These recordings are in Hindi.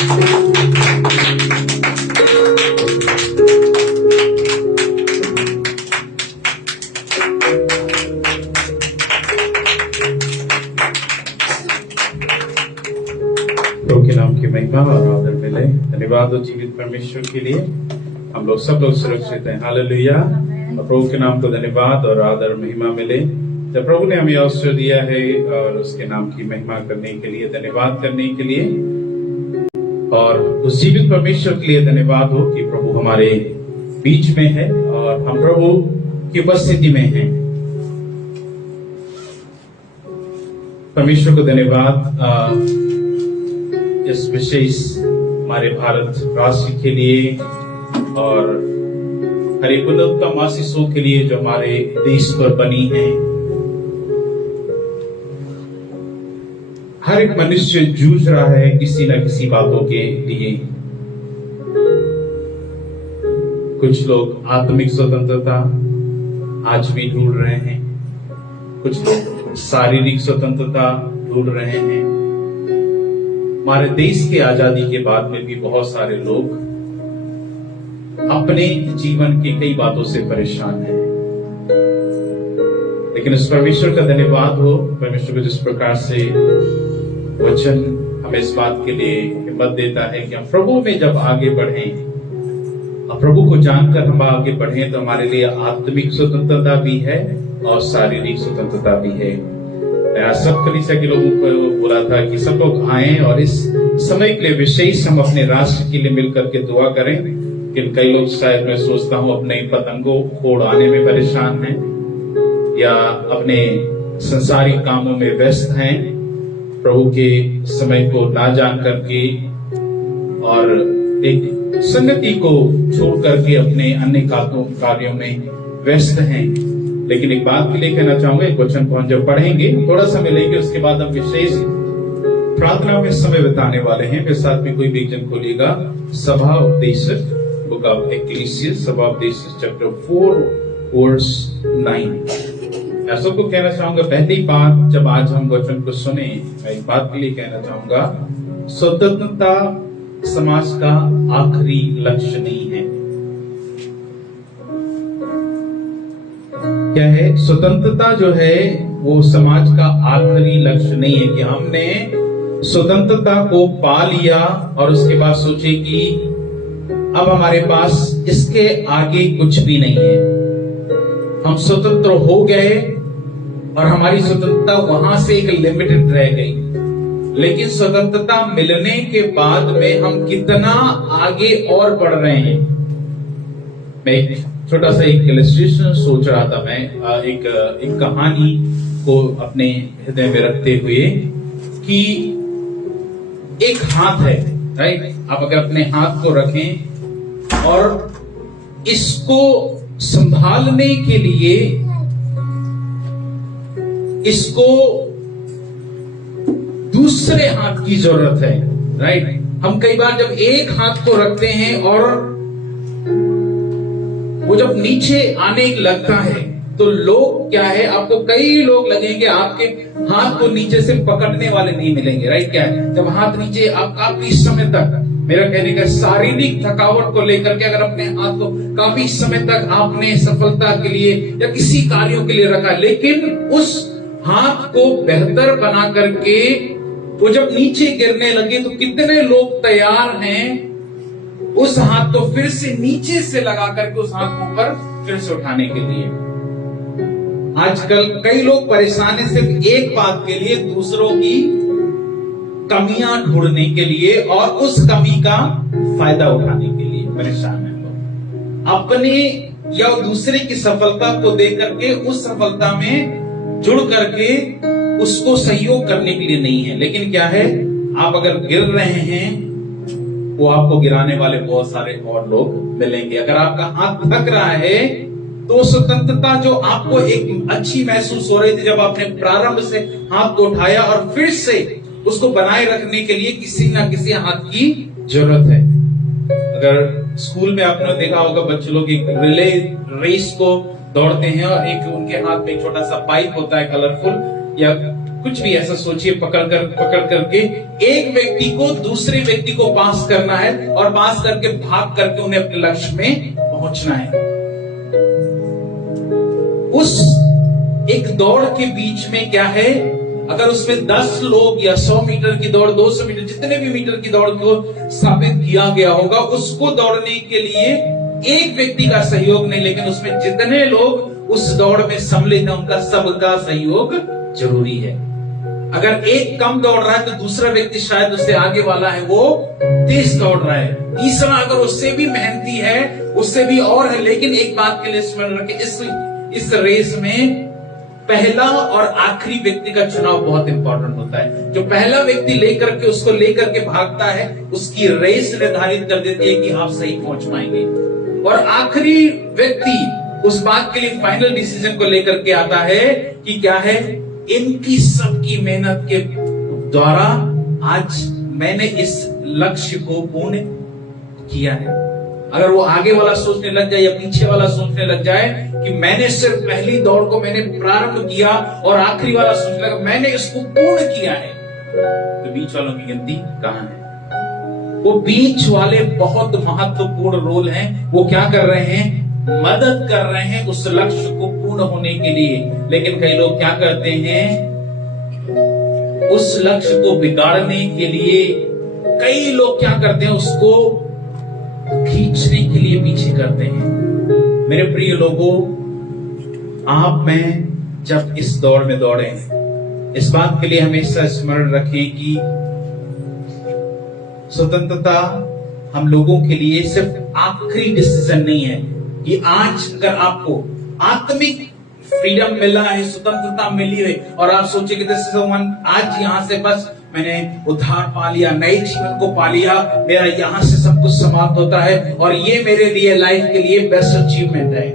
प्रभु के नाम की महिमा और आदर मिले। धन्यवाद हो जीवित परमेश्वर के लिए। हम लोग सब लोग सुरक्षित हैं। हालेलुया। और प्रभु के नाम को धन्यवाद और आदर महिमा मिले। जब प्रभु ने हमें अवसर दिया है और उसके नाम की महिमा करने के लिए, धन्यवाद करने के लिए, और उस जीवित परमेश्वर के लिए धन्यवाद हो कि प्रभु हमारे बीच में है और हम प्रभु की उपस्थिति में हैं। परमेश्वर को धन्यवाद इस विशेष हमारे भारत राष्ट्र के लिए और हर एक उत्तम आशीषों के लिए जो हमारे देश पर बनी है। हर एक मनुष्य जूझ रहा है किसी न किसी बातों के लिए। कुछ लोग आत्मिक स्वतंत्रता आज भी ढूंढ रहे हैं, कुछ लोग शारीरिक स्वतंत्रता ढूंढ रहे हैं। हमारे देश की आजादी के बाद में भी बहुत सारे लोग अपने जीवन की कई बातों से परेशान हैं, लेकिन उस परमेश्वर का धन्यवाद हो, परमेश्वर को जिस प्रकार से वचन हमें इस बात के लिए हिम्मत देता है कि हम प्रभु में जब आगे बढ़ें, प्रभु को जानकर हम आगे बढ़ें, तो हमारे लिए आत्मिक स्वतंत्रता भी है और शारीरिक स्वतंत्रता भी है। मैं सब कलीसिया के लोगों को बोला था कि सब लोग आएं और इस समय के लिए विशेष हम अपने राष्ट्र के लिए मिलकर के दुआ करें। कि कई लोग शायद मैं सोचता हूं अपने पतंगों को उड़ाने में परेशान हैं या अपने संसारिक कामों में व्यस्त हैं, प्रभु के समय को ना जान करके और एक संगति को छोड़ करके अपने अन्य कार्यों में व्यस्त हैं। लेकिन एक बात के लिए कहना चाहूंगा, एक वचन को हम जब पढ़ेंगे थोड़ा समय लेंगे, उसके बाद हम विशेष प्रार्थना में समय बिताने वाले हैं। मेरे साथ में कोई भी एक जन खोलिएगा सभा उपदेशक, बुक ऑफ एक्लीसियस, सभा उपदेशक चैप्टर 4 वर्स 9। मैं सबको कहना चाहूंगा, पहली बात जब आज हम वचन को सुने, मैं एक बात के लिए कहना चाहूंगा, स्वतंत्रता समाज का आखिरी लक्ष्य नहीं है। क्या है? स्वतंत्रता जो है वो समाज का आखिरी लक्ष्य नहीं है कि हमने स्वतंत्रता को पा लिया और उसके बाद सोचे कि अब हमारे पास इसके आगे कुछ भी नहीं है। हम स्वतंत्र हो गए और हमारी स्वतंत्रता वहां से एक लिमिटेड रह गई। लेकिन स्वतंत्रता मिलने के बाद में हम कितना आगे और बढ़ रहे हैं। मैं एक छोटा सा एक इलस्ट्रेशन सोच रहा था। मैं एक कहानी को अपने हृदय में रखते हुए कि एक हाथ है, राइट? आप अगर अपने हाथ को रखें और इसको संभालने के लिए इसको दूसरे हाथ की जरूरत है, राइट? हम कई बार जब एक हाथ को रखते हैं और वो जब नीचे आने लगता है तो लोग क्या है, आपको कई लोग लगेंगे आपके हाथ को नीचे से पकड़ने वाले नहीं मिलेंगे, राइट? क्या है, जब हाथ नीचे आप काफी समय तक, मेरा कहने का शारीरिक थकावट को लेकर के अगर अपने हाथ को काफी समय तक आपने सफलता के लिए या किसी कार्यों के लिए रखा, लेकिन उस हाथ को बेहतर बना करके वो जब नीचे गिरने लगे तो कितने लोग तैयार हैं उस हाथ को फिर से नीचे से लगा करके उस हाथ को ऊपर फिर से उठाने के लिए। आजकल कई लोग परेशान हैं सिर्फ एक बात के लिए, दूसरों की कमियां ढूंढने के लिए और उस कमी का फायदा उठाने के लिए परेशान है लोग। अपने या दूसरे की सफलता को देख करके उस सफलता में जुड़ करके उसको सहयोग करने के लिए नहीं है। लेकिन क्या है, आप अगर गिर रहे हैं वो आपको गिराने वाले बहुत सारे और लोग मिलेंगे। अगर आपका हाथ थक रहा है तो स्वतंत्रता जो आपको एक अच्छी महसूस हो रही थी जब आपने प्रारंभ से हाथ को उठाया और फिर से उसको बनाए रखने के लिए किसी ना किसी हाथ की जरूरत है। अगर स्कूल में आपने देखा होगा बच्चे लोग एक रिले रेस को दौड़ते हैं और एक उनके हाथ में एक छोटा सा पाइप होता है कलरफुल, या कुछ भी ऐसा सोचिए, पकड़ करके एक व्यक्ति को दूसरे व्यक्ति को पास करना है और पास करके भाग करके उन्हें अपने लक्ष्य में पहुंचना है। उस एक दौड़ के बीच में क्या है, अगर उसमें 10 लोग या 100 मीटर की दौड़, 200 मीटर, जितने भी मीटर की दौड़ को स्थापित किया गया होगा, उसको दौड़ने के लिए एक व्यक्ति का सहयोग नहीं, लेकिन उसमें जितने लोग उस दौड़ में सम्मिलित हैं उनका सबका सहयोग जरूरी है। अगर एक कम दौड़ रहा है तो दूसरा व्यक्ति शायद उससे आगे वाला है वो तेज दौड़ रहा है, तीसरा अगर उससे भी मेहनती है, उससे भी और है। लेकिन एक बात के लिए स्मरण रखें, इस रेस में पहला और आखिरी व्यक्ति का चुनाव बहुत इंपॉर्टेंट होता है। जो पहला व्यक्ति उसको लेकर के भागता है, उसकी रेस निर्धारित कर देती है कि आप सही पहुंच पाएंगे, और आखिरी व्यक्ति उस बात के लिए फाइनल डिसीजन को लेकर के आता है कि क्या है, इनकी सबकी मेहनत के द्वारा आज मैंने इस लक्ष्य को पूर्ण किया है। अगर वो आगे वाला सोचने लग जाए या पीछे वाला सोचने लग जाए कि मैंने सिर्फ पहली दौड़ को मैंने प्रारंभ किया, और आखिरी वाला सोचने लगा मैंने इसको पूर्ण किया है, तो बीच वालों की गिनती कहां है? वो बीच वाले बहुत महत्वपूर्ण रोल हैं। वो क्या कर रहे हैं? मदद कर रहे हैं उस लक्ष्य को पूर्ण होने के लिए। लेकिन कई लोग क्या करते हैं, उस लक्ष्य को बिगाड़ने के लिए कई लोग क्या करते हैं, उसको खींचने के लिए पीछे करते हैं। मेरे प्रिय लोगों, आप मैं जब इस दौड़ में दौड़े, इस बात के लिए हमेशा स्मरण रखें कि स्वतंत्रता हम लोगों के लिए सिर्फ आखिरी डिसीजन नहीं है कि आज अगर आपको आत्मिक फ्रीडम मिला है, स्वतंत्रता मिली है, और आप सोचे कि दिस इज वन, आज यहां से बस मैंने उद्धार पा लिया, नए जीवन को पा लिया, मेरा यहां से सब कुछ समाप्त होता है और ये मेरे लिए लाइफ के लिए बेस्ट अचीवमेंट है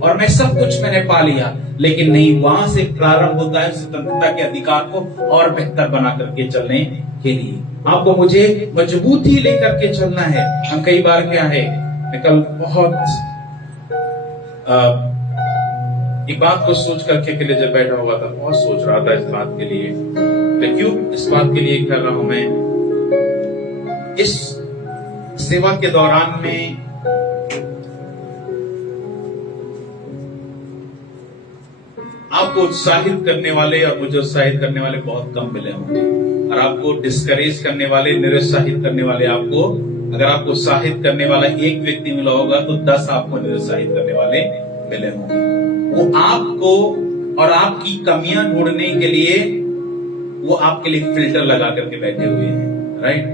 और मैं सब कुछ मैंने पा लिया। लेकिन नहीं, वहां से प्रारंभ होता है स्वतंत्रता के अधिकार को और बेहतर बना करके चलने के लिए। आपको मुझे मजबूती लेकर के चलना है। हम कई बार क्या है, मैं कल बहुत एक बात को सोच करके के लिए जब बैठा हुआ था, बहुत सोच रहा था इस बात के लिए। मैं क्यों इस बात के लिए कर रहा हूं, मैं इस सेवा के दौरान में आपको उत्साहित करने वाले और मुझे उत्साहित करने वाले बहुत कम मिले होंगे, और आपको डिस्करेज करने वाले, निरुत्साहित करने वाले, आपको अगर आपको उत्साहित करने वाला एक व्यक्ति मिला होगा तो 10 आपको निरुत्साहित करने वाले मिले होंगे। वो आपको और आपकी कमियां ढूंढने के लिए वो आपके लिए फिल्टर लगा करके बैठे हुए हैं, राइट?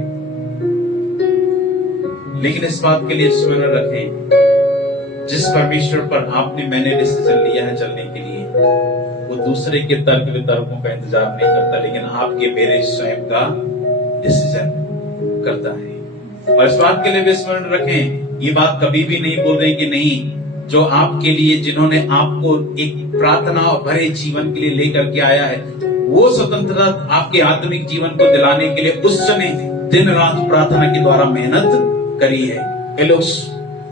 लेकिन इस बात के लिए स्मरण रखें, जिस परमेश्वर पर मैंने डिसीजन लिया है चलने के लिए, वो दूसरे के तर्क वितर्कों का इंतजार नहीं करता, लेकिन आपके मेरे स्वयं का डिसीजन करता है। और इस बात के लिए भी स्मरण रखें, ये बात कभी भी नहीं बोल रही कि नहीं, जो आपके लिए, जिन्होंने आपको एक प्रार्थना भरे जीवन के लिए लेकर के आया है, वो स्वतंत्रता आपके आत्मिक जीवन को दिलाने के लिए उसने दिन रात प्रार्थना के द्वारा मेहनत करी है। कई लोग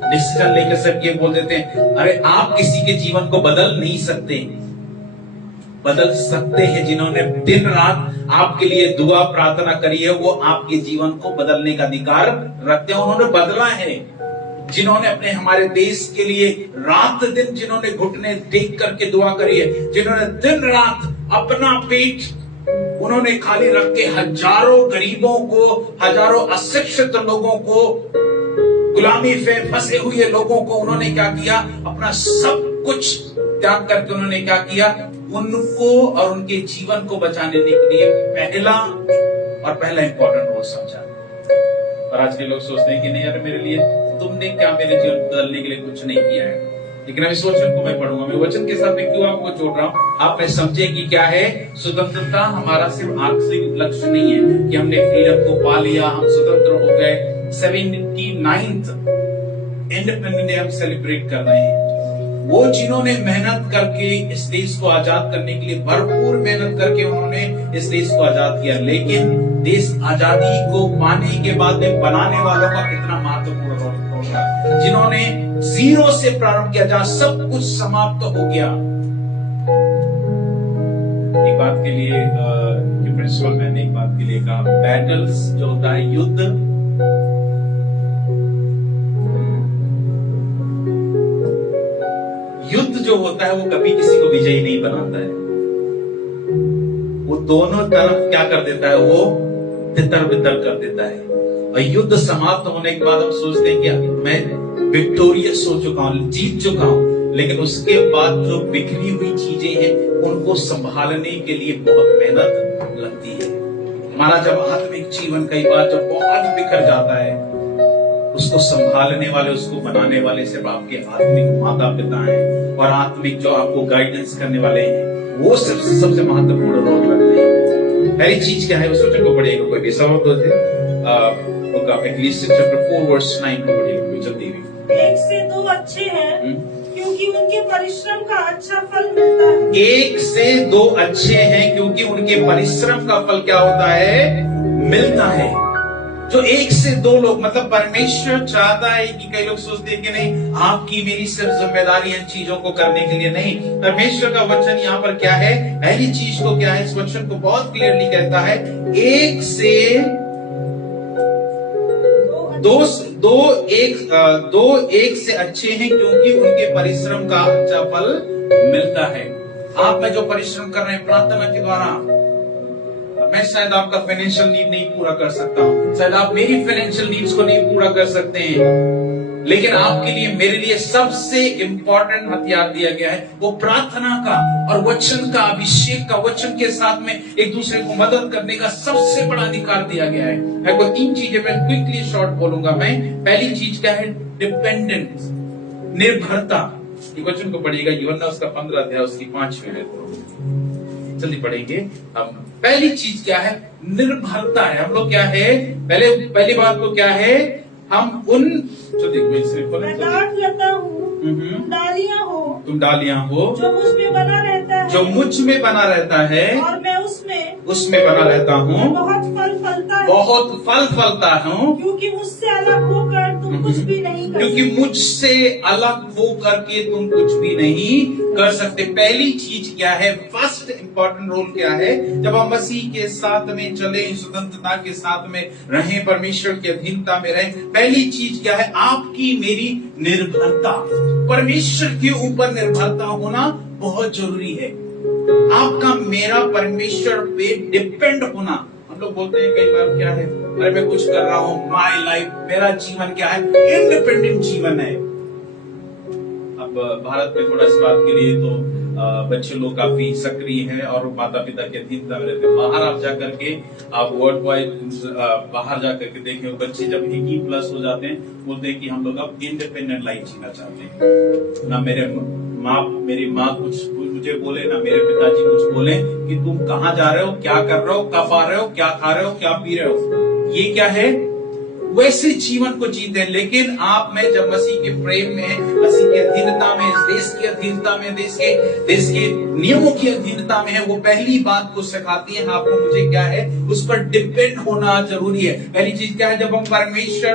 डिसीजन लेकर सिर्फ ये बोल देते हैं, अरे आप किसी के जीवन को बदल नहीं सकते। बदल सकते हैं। जिन्होंने दिन रात आपके लिए दुआ प्रार्थना करी है, वो आपके जीवन को बदलने का अधिकार रखते हैं। उन्होंने बदला है। जिन्होंने अपने हमारे देश के लिए रात दिन जिन्होंने घुटने टेक करके दुआ करी है, जिन्होंने दिन रात अपना पेट उन्होंने खाली रख के हजारों गरीबों को, हजारों अशिक्षित लोगों को, गुलामी पे फंसे हुए लोगों को उन्होंने क्या किया, अपना सब कुछ त्याग करके उन्होंने क्या किया, उनको और उनके जीवन को बचाने के लिए पहला इंपॉर्टेंट रोल समझा। और आज के लोग सोचते हैं कि नहीं यार, मेरे लिए तुमने क्या मेरे जीवन को बदलने के लिए कुछ नहीं किया है। लेकिन अब इस वचन को मैं पढ़ूंगा, मैं वचन के साथ में क्यों आपको जोड़ रहा हूं, आप में समझे कि क्या है स्वतंत्रता। हमारा सिर्फ आखिरी लक्ष्य नहीं है कि हमने फ्रीडम को पा लिया, हम स्वतंत्र हो गए। 79th इंडिपेंडेंस डे हम सेलिब्रेट कर रहे हैं। वो जिन्होंने मेहनत करके इस देश को आजाद करने के लिए भरपूर मेहनत करके उन्होंने इस देश को आजाद किया, लेकिन देश आजादी को पाने के बाद में बनाने वालों का कितना महत्वपूर्ण रोल होगा। जिन्होंने जीरो से प्रारंभ किया, जहां सब कुछ समाप्त हो गया। एक बात के लिए प्रिंसिपल मैंने एक बात के लिए कहा, बैटल्स जो होता है, युद्ध जो होता है वो कभी किसी को विजयी नहीं बनाता है। वो दोनों तरफ क्या कर देता है, वो तितर बितर कर देता है। और युद्ध समाप्त होने के बाद हम सोचते हैं कि मैं विक्टोरियस हो चुका हूं, जीत चुका हूं, लेकिन उसके बाद जो बिखरी हुई चीजें हैं उनको संभालने के लिए बहुत मेहनत लगती है। हमारा जब आत्मिक जीवन कई बार जब बहुत बिखर जाता है, उसको संभालने वाले, उसको बनाने वाले सिर्फ आपके आत्मिक माता पिता हैं, और आत्मिक जो आपको गाइडेंस करने वाले हैं वो सबसे महत्वपूर्ण रोल रखते हैं। पहली चीज क्या है, उस वचन को पढ़िएगा, कोई भी सब तो थे Ecclesiastes chapter 4 verse 9 को पढ़िएगा जल्दी भी। एक से दो अच्छे हैं क्योंकि उनके परिश्रम का अच्छा फल मिलता है। एक से दो अच्छे हैं क्योंकि उनके परिश्रम का फल क्या होता है, मिलता है। जो एक से दो लोग, मतलब परमेश्वर चाहता है कि कई लोग सोचते हैं कि नहीं आपकी मेरी सिर्फ जिम्मेदारी इन चीजों को करने के लिए नहीं। परमेश्वर का वचन यहाँ पर क्या है, पहली चीज को क्या है, इस वचन को बहुत क्लियरली कहता है, एक से दो एक से अच्छे हैं क्योंकि उनके परिश्रम का अच्छा फल मिलता है। आप में जो परिश्रम कर रहे हैं प्रार्थना के द्वारा, मैं शायद आपका फाइनेंशियल नीड नहीं पूरा कर सकता हूं, शायद आप मेरी फाइनेंशियल नीड्स को नहीं पूरा कर सकते हैं, लेकिन आपके लिए, मेरे लिए सबसे इंपॉर्टेंट हथियार दिया गया है वो प्रार्थना का और वचन का अभिषेक का, वचन के साथ में एक दूसरे को मदद करने का सबसे बड़ा अधिकार दिया गया है। मैं कोई 3 चीजें मैं क्विकली शॉर्ट बोलूंगा। मैं पहली चीज क्या है, डिपेंडेंस, निर्भरता। ये वचन को पढ़िएगा, यूहन्ना उसका 15 अध्याय उसकी 5वीं जल्दी पढ़ेंगे हम। पहली चीज क्या है, निर्भरता है। हम लोग क्या है, पहली बात तो क्या है, हम उन मैं डाँट लता हूँ, तुम डालियां हो, जो मुझ में बना रहता है, जो मुझ में बना रहता है, और मैं उसमें बना रहता हूँ, बहुत फल फलता है, बहुत फल फलता हूँ, क्योंकि मुझसे अलग होकर तुम कुछ भी नहीं कर क्योंकि मुझसे अलग हो करके तुम कुछ भी नहीं कर सकते। पहली चीज क्या है, फर्स्ट इंपॉर्टेंट रोल क्या है, जब हम मसीह के साथ में चले, स्वतंत्रता के साथ में रहें, परमेश्वर की अधीनता में रहें, पहली चीज क्या है, आपकी मेरी निर्भरता, परमेश्वर के ऊपर निर्भरता होना बहुत जरूरी है। आपका मेरा परमेश्वर पे डिपेंड होना। हम लोग बोलते हैं कई बार क्या है, अरे मैं कुछ कर रहा हूं, माई लाइफ, मेरा जीवन क्या है, इंडिपेंडेंट जीवन है। अब भारत में थोड़ा इस बात के लिए तो बच्चे लोग काफी सक्रिय हैं और माता पिता की अधीनता में रहते हैं। बाहर आप जाकर के, आप वर्ल्ड वाइड बाहर जाकर के देखें, बच्चे जब 18+ हो जाते हैं बोलते हैं कि हम लोग अब इंडिपेंडेंट लाइफ जीना चाहते हैं। ना मेरी माँ कुछ मुझे बोले, ना मेरे पिताजी कुछ बोले कि तुम कहाँ जा रहे हो, क्या कर रहे हो, कब आ रहे हो, क्या खा रहे हो, क्या पी रहे हो। ये क्या है, वैसे जीवन को जीते हैं। लेकिन आप में जब मसीह के प्रेम में, मसीह की अधीनता में, देश की अधीनता में, देश के नियमों की अधीनता में है, वो पहली बात को सिखाती है आपको मुझे क्या है, उस पर डिपेंड होना जरूरी है। पहली चीज क्या है, जब हम परमेश्वर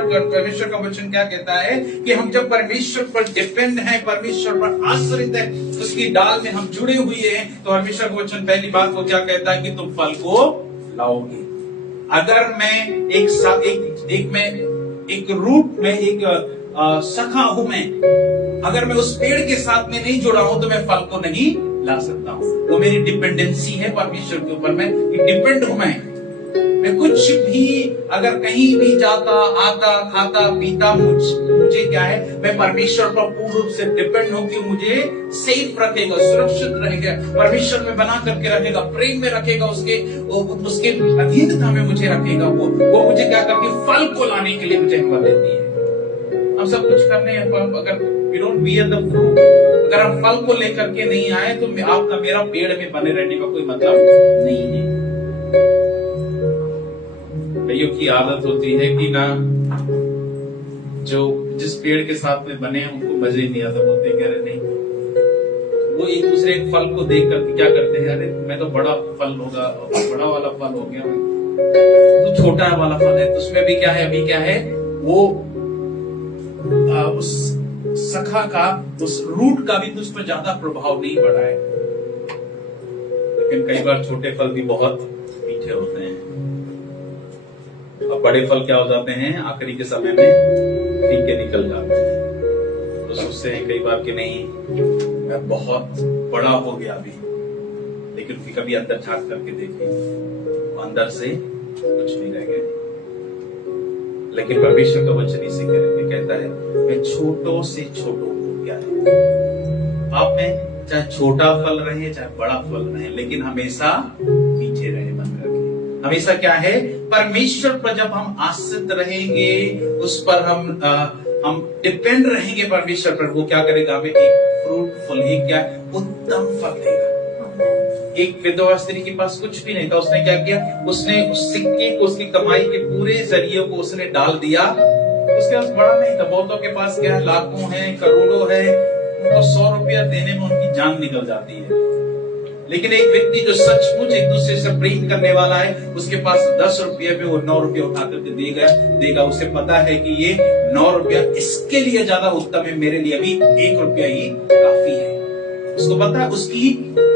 का वचन क्या कहता है कि हम जब परमेश्वर पर डिपेंड है, परमेश्वर पर आश्रित है, उसकी डाल में हम जुड़े हुए हैं, तो परमेश्वर का वचन पहली बात को क्या कहता है कि तुम फल को लाओगे। अगर मैं एक रूट में एक सखा हूं, मैं अगर मैं उस पेड़ के साथ में नहीं जुड़ा हूं तो मैं फल को नहीं ला सकता हूं। वो मेरी डिपेंडेंसी है परमेश्वर के ऊपर, मैं डिपेंड हूं। मैं कुछ भी अगर कहीं भी जाता, आता, खाता, पीता, मुझे क्या है, मैं परमेश्वर पर पूर्ण रूप से डिपेंड हूं कि मुझे सेफ रखेगा, सुरक्षित रहेगा, परमेश्वर में बना करके रखेगा, प्रेम में रखेगा, उसके अधीनता में मुझे रखेगा। वो मुझे क्या करके फल को लाने के लिए मुझे हिम्मत देती है। हम सब कुछ करने हैं, अगर we don't bear the fruit, अगर हम फल को लेकर के नहीं आए तो आपका मेरा पेड़ में बने रहने का कोई मतलब नहीं है। कईयों की आदत होती है कि ना, जो जिस पेड़ के साथ में बने हैं उनको मजे नहीं आता, बोलते कह रहे नहीं, वो एक दूसरे फल को देख करके क्या करते हैं, अरे मैं तो बड़ा फल होगा, बड़ा वाला फल हो गया, तो छोटा वाला फल है, तो उसमें भी क्या है, अभी क्या है, वो उस सखा का, उस रूट का भी उस पर ज्यादा प्रभाव नहीं पड़ा है। लेकिन कई बार छोटे फल भी बहुत मीठे मीठे होते हैं और बड़े फल क्या हो जाते हैं आखिरी के समय में फीके निकल जाते हैं। तो सोचते हैं कई बार कि नहीं मैं बहुत बड़ा हो गया अभी, लेकिन फिर कभी अंदर झांक करके देखें अंदर से कुछ नहीं रह गया। लेकिन परमेश्वर का वचन इसे कहता है मैं छोटों से छोटों को क्या है। आप में चाहे छोटा फल रहे चाहे बड़ा फल रहे, लेकिन हमेशा मीठे रहे मन रखे। हमेशा क्या है परमेश्वर पर जब हम आश्रित रहेंगे, उस पर हम डिपेंड रहेंगे परमेश्वर पर, वो क्या करेगा हमें एक फ्रूटफुल एक क्या उत्तम फल देगा। एक विधवा स्त्री के पास कुछ भी नहीं था, उसने क्या किया, उसने उस सिक्के को उसकी कमाई के पूरे जरिए को उसने डाल दिया। उसके पास बड़ा नहीं था, बहुतों के पास क्या है लाखों है करोड़ों है, उनको 100 रुपया देने में उनकी जान निकल जाती है। लेकिन एक व्यक्ति जो सचमुच एक दूसरे से प्रेम करने वाला है, उसके पास 10 रुपये में वो 9 रुपये उठा करके देगा। उसे पता है कि ये 9 रुपया इसके लिए ज्यादा उत्तम है, मेरे लिए अभी 1 रुपया ही काफी है। उसको पता है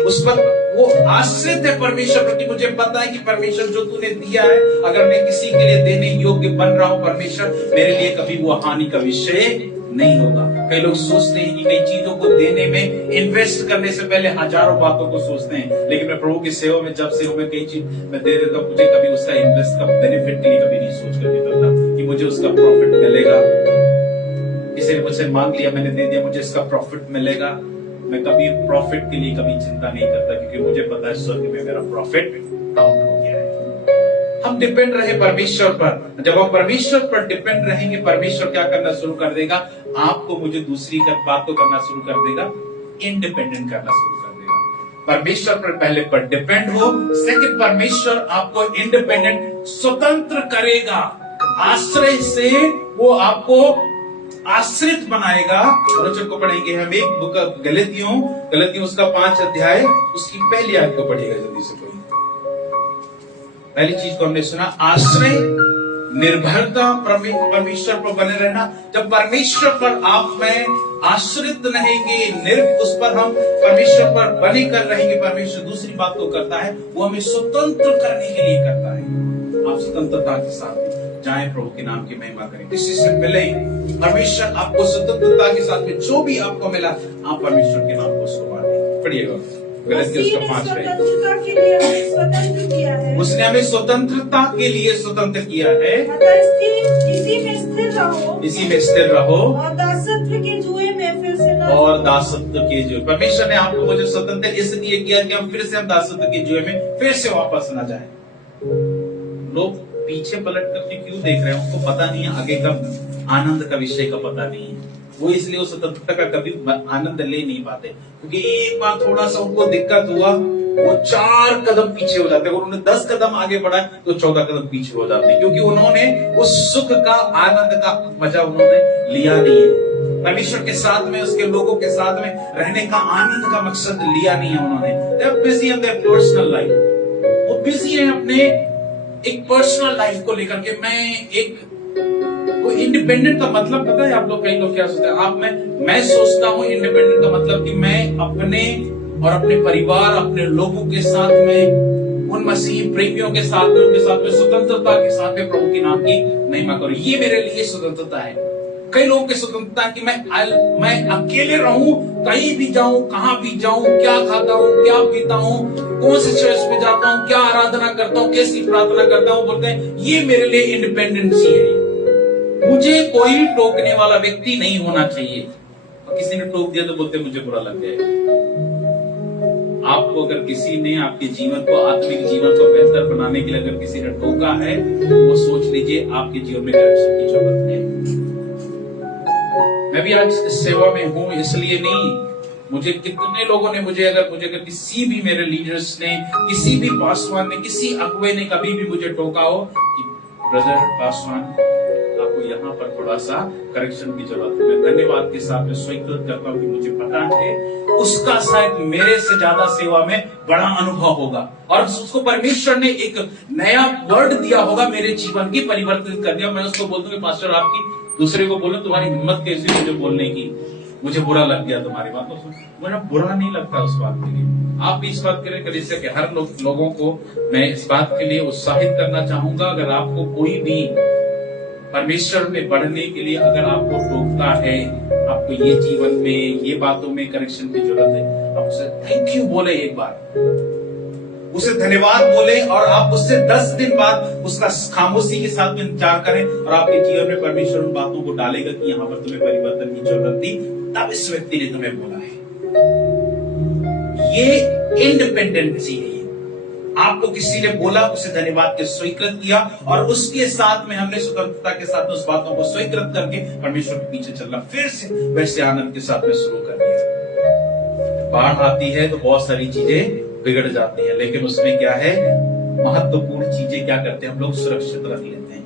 उस पर वो आश्रित है परमेश्वर पर कि मुझे पता है कि परमेश्वर जो तूने दिया है, अगर मैं किसी के लिए देने योग्य बन रहा हूं परमेश्वर, मेरे लिए कभी वो हानि का विषय नहीं होगा। कई लोग सोचते हैं कि कई चीजों को देने में इन्वेस्ट करने से पहले हजारों बातों को सोचते हैं, लेकिन मैं प्रभु की सेवा में जब सेवा में कई चीज मैं दे देता हूं, मुझे कभी उसका इन्वेस्ट का बेनिफिट कभी नहीं सोच कर देता कि मुझे उसका प्रॉफिट मिलेगा। किसी ने मुझसे मांग लिया, मैंने दे दिया, मुझे इसका प्रॉफिट मिलेगा। मैं कभी प्रॉफिट के लिए कभी चिंता नहीं करता, क्योंकि मुझे पता है स्वर्ग में मेरा प्रॉफिट काउंट हो गया है। हम डिपेंड रहे परमेश्वर पर। जब हम परमेश्वर पर डिपेंड रहेंगे, परमेश्वर क्या करना शुरू कर देगा, आपको मुझे दूसरी बात को करना शुरू कर देगा, इंडिपेंडेंट करना शुरू कर देगा। परमेश्वर पर पहले पर डिपेंड हो, सेकंड परमेश्वर आपको इंडिपेंडेंट स्वतंत्र करेगा। आश्रय से वो आपको आश्रित बनाएगा। वचन को पढ़ेंगे हम एक बुक गलतियों उसका 5 अध्याय उसकी पहली आयत को पढ़ेगा जल्दी से कोई। पहली चीज को हमने सुना आश्रय, निर्भरता, परमेश्वर पर बने रहना। जब परमेश्वर पर आप में आश्रित रहेंगे, उस पर हम परमेश्वर पर बने कर रहेंगे, परमेश्वर दूसरी बात को करता है, वो हमें स्वतंत्र करने के लिए करता है। आप स्वतंत्रता के साथ जाएं, प्रभु के नाम की महिमा करें, किसी से मिले। परमेश्वर आपको स्वतंत्रता के साथ में जो भी आपको मिला, आप परमेश्वर के नाम को उसको बांटें। पढ़िएगा गलतियों उसका 5 स्वतंत्रता के लिए हमें स्वतंत्र किया है। उसने हमें स्वतंत्रता के लिए स्वतंत्र किया है। इसी में स्थिर रहो, इसी में स्थिर रहो और दासत्व के जुए में फिर से न और दासत्व के जुए। परमेश्वर ने आपको मुझे स्वतंत्र इसलिए किया कि हम फिर से हम दासत्व के जुए में फिर से वापस न जाए। लोग पीछे पलट करके क्यों देख रहे हैं, उनको पता नहीं है आगे का आनंद का विषय का पता नहीं है। वो इसलिए उस स्वतंत्रता का कभी आनंद ले नहीं पाते, क्योंकि एक बार थोड़ा सा उनको दिक्कत हुआ, वो 4 कदम पीछे हो जाते हैं। और उन्होंने 10 कदम आगे बढ़ा तो 14 कदम पीछे हो जाते हैं, क्योंकि उन्होंने उस सुख का आनंद का मजा उन्होंने लिया नहीं है। परमेश्वर के साथ में, उसके लोगों के साथ में रहने का आनंद का मकसद लिया नहीं है उन्होंने। They are busy in their personal life। वो बिजी है अपने एक पर्सनल लाइफ को लेकर के। वो इंडिपेंडेंट का मतलब पता है आप लोग, कई लोग क्या सोचते हैं, मैं सोचता हूँ इंडिपेंडेंट का मतलब कि मैं अपने और अपने परिवार, अपने लोगों के साथ में, उन मसीह प्रेमियों के साथ में, उनके साथ में स्वतंत्रता के साथ में प्रभु के नाम की महिमा करूं। ये मेरे लिए स्वतंत्रता है। कई लोगों की स्वतंत्रता कि मैं अकेले रहूं, कहीं भी जाऊं, कहां भी जाऊं, क्या खाता हूं, क्या पीता हूं, कौन से चर्च में जाता हूं, क्या आराधना करता हूं, कैसी प्रार्थना करता हूं, बोलते हैं ये मेरे लिए इंडिपेंडेंसी है। मुझे कोई टोकने वाला व्यक्ति नहीं होना चाहिए। और किसी ने टोक दिया तो बोलते मुझे बुरा लग गया। आपको अगर किसी ने आपके जीवन को, आत्मिक जीवन को बेहतर बनाने के लिए अगर किसी ने टोका है, तो वो सोच लीजिए आपके जीवन में करेक्शन की जरूरत है। मैं भी आज इस सेवा में हूं इसलिए नहीं, मुझे कितने लोगों ने अगर किसी भी मेरे लीडर्स ने, किसी भी पासवान ने, किसी अगुवे ने कभी भी मुझे टोका हो कि ब्रदर पासवान आपको यहाँ पर थोड़ा सा करेक्शन की जरूरत है, मैं धन्यवाद के साथ में स्वीकृत करता हूँ कि मुझे पता है उसका शायद मेरे से ज्यादा सेवा में बड़ा अनुभव होगा, और उसको परमेश्वर ने एक नया वर्ड दिया होगा मेरे जीवन की, परिवर्तित कर दिया। मैं उसको बोलता हूँ पास्टर आपकी दूसरे को बोलूं तुम्हारी हिम्मत कैसी मुझे बोलने की। मुझे बुरा लग गया तुम्हारी बातों से, मुझे बुरा नहीं लगता उस बात के लिए। आप भी इस बात के लिए कलीसिया के हर लोगों को मैं इस बात के लिए उत्साहित करना चाहूंगा, अगर आपको कोई भी परमेश्वर में बढ़ने के लिए अगर आपको टोकता है, आपको ये जीवन में ये बातों में करेक्शन की जरूरत है, आप उसे थैंक यू बोले, एक बार उसे धन्यवाद बोले, और आप उससे 10 दिन बाद उसका खामोशी के साथ में इंतजार करें, और आपके जीवन में परमेश्वर उन बातों को डालेगा कि यहां पर तुम्हें परिवर्तन की जरूरत थी, तब इस व्यक्ति ने तुम्हें बोला है। ये इंडिपेंडेंसी है। आपको किसी ने बोला, उसे धन्यवाद के स्वीकृत किया, और उसके साथ में हमने स्वतंत्रता के साथ उस बातों को स्वीकृत करके परमेश्वर के पीछे चलना फिर से वैसे आनंद के साथ में शुरू कर दिया। बाढ़ आती है तो बहुत सारी चीजें बिगड़ जाती है, लेकिन उसमें क्या है, महत्वपूर्ण चीजें क्या करते हैं हम लोग, सुरक्षित रख लेते हैं।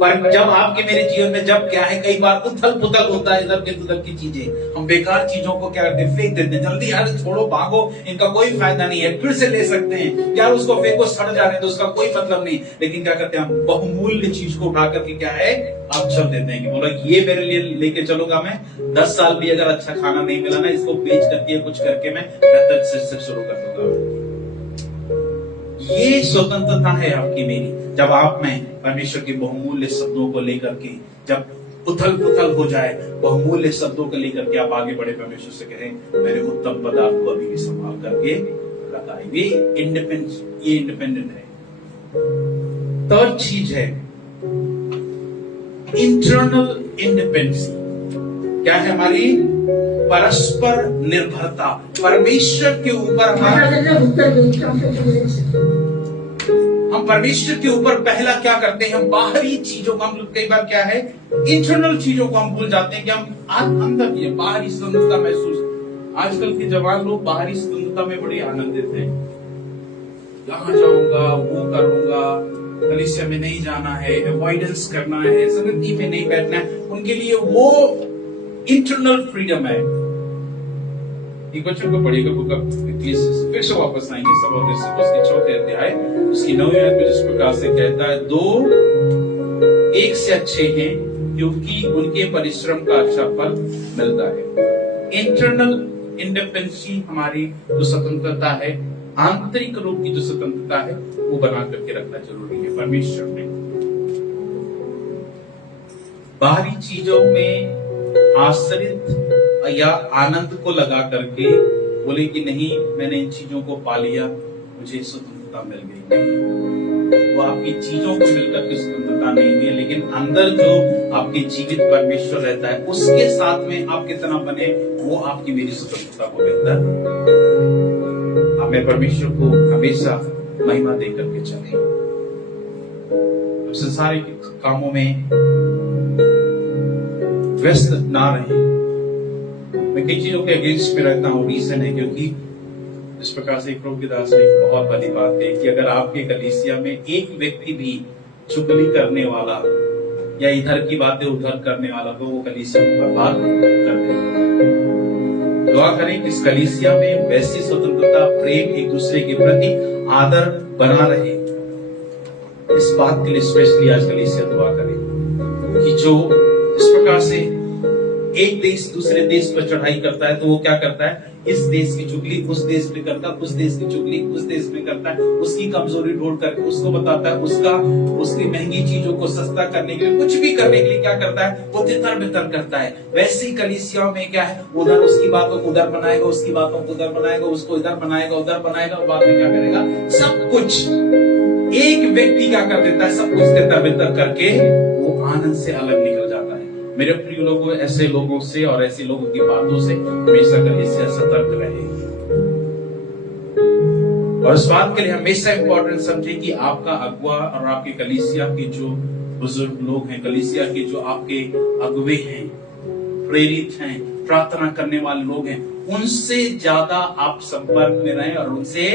पर जब आपके मेरे जीवन में जब क्या है, कई बार उथल पुथल होता है, इधर की उधर की चीजें, हम बेकार चीजों को क्या करते हैं, फेंक देते हैं, जल्दी यार छोड़ो, भागो, इनका कोई फायदा नहीं है, फिर से ले सकते हैं यार, उसको फेंको, सड़ जा रहे हैं तो उसका कोई मतलब नहीं। लेकिन क्या करते हैं हम, बहुमूल्य चीज को उठा करके क्या है, आप चल देते हैं कि बोला ये मेरे लिए लेके चलूंगा, मैं 10 साल भी अगर अच्छा खाना नहीं मिला ना, इसको बेच करके कुछ करके मैं बेहतर से शुरू कर दूंगा। ये स्वतंत्रता है आपकी मेरी, जब आप में परमेश्वर के बहुमूल्य शब्दों को लेकर के, जब उथल पुथल हो जाए, बहुमूल्य शब्दों को लेकर के आप आगे बढ़े, परमेश्वर से कहें मेरे उत्तम पदार्थ को अभी भी संभाल करके रखा है। ये इंडिपेंडेंट है। थर्ड चीज है इंटरनल इंडिपेंडेंसी। क्या है हमारी? परस्पर निर्भरता। परमेश्वर के ऊपर हम परमेश्वर के ऊपर पहला क्या करते हैं, हम बाहरी चीजों को, हम लोग कई बार क्या है, इंटरनल चीजों को हम भूल जाते हैं कि हम अंदर की बाहरी स्वतंत्रता महसूस। आजकल के जवान लोग बाहरी स्वतंत्रता में बड़े आनंदित हैं, यहाँ जाऊंगा, वो करूंगा, कलीसिया में नहीं जाना है, अवॉइडेंस करना है, संगति में नहीं बैठना है, उनके लिए वो इंटरनल फ्रीडम है। एक बच्चों को पढ़िएगा बुक ऑफ इक्लेसियास, फिर से वापस आएंगे सब और उसके 4थे अध्याय उसकी 9वीं आयत में जिस प्रकार से कहता है, 2 एक से अच्छे हैं क्योंकि उनके परिश्रम का अच्छा फल मिलता है। इंटरनल इंडिपेंडेंसी हमारी जो स्वतंत्रता है, आंतरिक रूप की जो स्वतंत्रता है, वो बना करके रखना जरूरी है परमेश्वर में। बाहरी चीजों में आश्रित या आनंद को लगा करके बोले कि नहीं मैंने इन चीजों को पा लिया, मुझे स्वतंत्रता मिल गई, वो आपकी चीजों को मिलकर के स्वतंत्रता नहीं हुई है, लेकिन अंदर जो आपके जीवित परमेश्वर रहता है उसके साथ में आप कितना बने, वो आपकी मेरी स्वतंत्रता को बेहतर। हमें परमेश्वर को हमेशा महिमा दे करके चले, संसारिक कामों में व्यस्त ना रहे। मैं कई चीजों के अगेंस्ट में रहता हूँ, रीजन है क्योंकि इस प्रकार से प्रभु के दास ने एक बहुत बड़ी बात है कि अगर आपके कलीसिया में एक व्यक्ति भी चुगली करने वाला या इधर की बातें उधर करने वाला, तो वो कलीसिया को बर्बाद कर देगा। दुआ करें कि इस कलीसिया में वैसी स्वतंत्रता, प्रेम, एक दूसरे के प्रति आदर बना रहे। इस बात के लिए स्पेशली आज कलीसिया दुआ करें कि जो इस प्रकार से एक देश दूसरे देश पर चढ़ाई करता है, तो वो क्या करता है, इस देश की चुगली उस देश में करता है, उस देश की चुगली उस देश में करता है, उसकी कमजोरी ढूंढ करके उसको बताता है, उसकी महंगी चीजों को सस्ता करने के लिए, कुछ भी करने के लिए क्या करता है, वो तितर बितर करता है। वैसे ही कलीसियाओं में क्या है, उधर उसकी बातों को उधर बनाएगा, उसकी बातों को उधर बनाएगा, उसको इधर बनाएगा, उधर बनाएगा, और बाद में क्या करेगा, सब कुछ एक व्यक्ति क्या कर देता है, सब कुछ तितर बितर करके वो आनंद से अलग निकल जाता है। मेरे प्रिय लोगों, ऐसे लोगों से और ऐसे लोगों की बातों से हमेशा कलीसिया सतर्क रहे, और इस बात के लिए हमेशा इंपॉर्टेंट समझे कि आपका अगुआ और आपके कलीसिया के जो बुजुर्ग लोग हैं, कलीसिया के जो आपके अगुवे हैं, प्रेरित हैं, प्रार्थना करने वाले लोग हैं, उनसे ज्यादा आप संपर्क में रहें और उनसे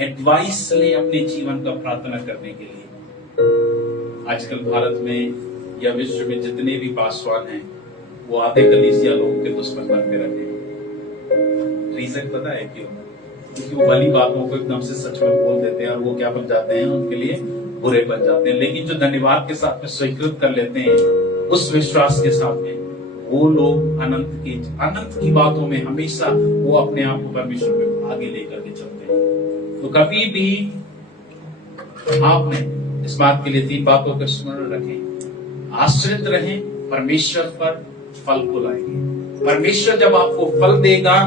एडवाइस लें अपने जीवन का प्रार्थना करने के लिए। आजकल भारत में या विश्व में जितने भी पासवान हैं, वो आधे कलीसिया लोगों के दुश्मन बनते रहते हैं। रीजन पता है क्यों? क्योंकि वो भली बातों को एकदम से सच में बोल देते हैं और वो क्या बन जाते हैं, उनके लिए बुरे बन जाते हैं। लेकिन जो धन्यवाद के साथ में स्वीकृत कर लेते हैं, उस विश्वास के साथ में, वो लोग अनंत की बातों में हमेशा वो अपने आप को परमेश्वर में आगे लेकर के चलते हैं। तो कभी भी आपने इस बात के लिए 3 बातों का स्मरण रखें। आश्रित रहें, परमेश्वर पर फल को लाएंगे। परमेश्वर जब आपको फल देगा,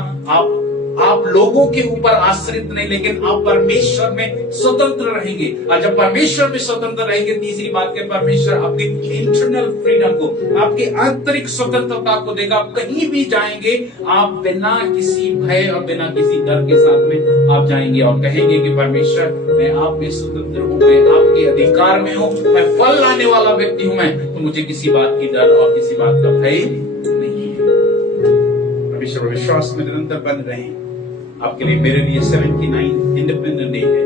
आप लोगों के ऊपर आश्रित नहीं, लेकिन आप परमेश्वर में स्वतंत्र रहेंगे। और जब परमेश्वर में स्वतंत्र रहेंगे, तीसरी बात के परमेश्वर आपके इंटरनल फ्रीडम को, आपके आंतरिक स्वतंत्रता को देगा। आप कहीं भी जाएंगे, आप बिना किसी भय और बिना किसी डर के साथ में आप जाएंगे और कहेंगे कि परमेश्वर, मैं आप में स्वतंत्र हूँ, मैं आपके अधिकार में हूँ, मैं फल लाने वाला व्यक्ति हूँ, मैं तो मुझे किसी बात की डर और किसी बात का भय नहीं है। परमेश्वर विश्वास में निरंतर बन रहे हैं। आपके लिए, मेरे लिए 79 इंडिपेंडेंट डे है,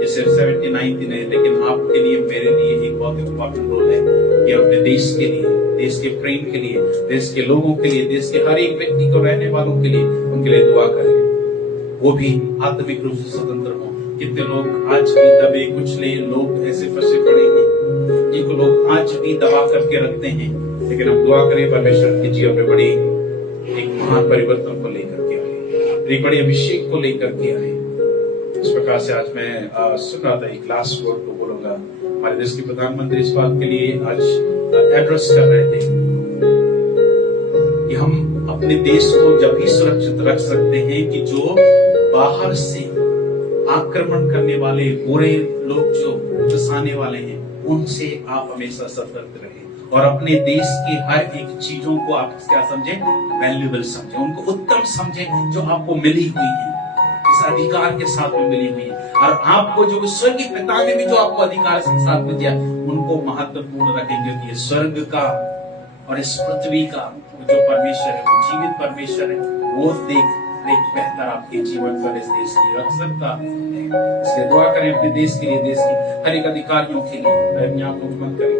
ये सिर्फ 79 दिन है, लेकिन आपके लिए, मेरे लिए एक बहुत इंपॉर्टेंट रोल है कि अपने देश के लिए, देश के प्रेम के लिए, देश के लोगों के लिए, देश के हर एक व्यक्ति को, रहने वालों के लिए, उनके लिए दुआ करें, वो भी आत्मिक रूप से स्वतंत्र हो। कितने लोग आज भी दबे कुचले लोग ऐसे फंसे पड़ेंगे, जिनको लोग आज भी दबा करके रखते हैं, लेकिन हम दुआ करें परमेश्वर के जीवन में बड़ी एक महान परिवर्तन को लेकर के आए, एक बड़े अभिषेक को लेकर के आए। इस प्रकार से आज मैं सुन रहा था, एक लास्ट वर्ड को बोलूंगा। हमारे देश के प्रधानमंत्री इस बात के लिए आज एड्रेस कर रहे थे कि हम अपने देश को जब भी सुरक्षित रख सकते हैं कि जो बाहर से आक्रमण करने वाले बुरे लोग जो फंसाने वाले हैं, उनसे आप हमेशा सतर्क रहें और अपने देश की हर एक चीजों को आप क्या समझे, वैल्यूएबल समझे, उनको उत्तम समझे, जो आपको मिली हुई है, इस अधिकार के साथ में मिली हुई है। और आपको जो स्वर्गीय पिता ने भी जो आपको अधिकार के साथ में दिया, उनको महत्वपूर्ण रखेंगे कि स्वर्ग का और इस पृथ्वी का जो परमेश्वर है, वो जीवित परमेश्वर है, वो देख बेहतर आपके जीवन पर इस देश की रख सकता है। इसलिए दुआ करें अपने देश के लिए, देश के हर एक अधिकारियों के लिए। अपनी आंखों को बंद करें।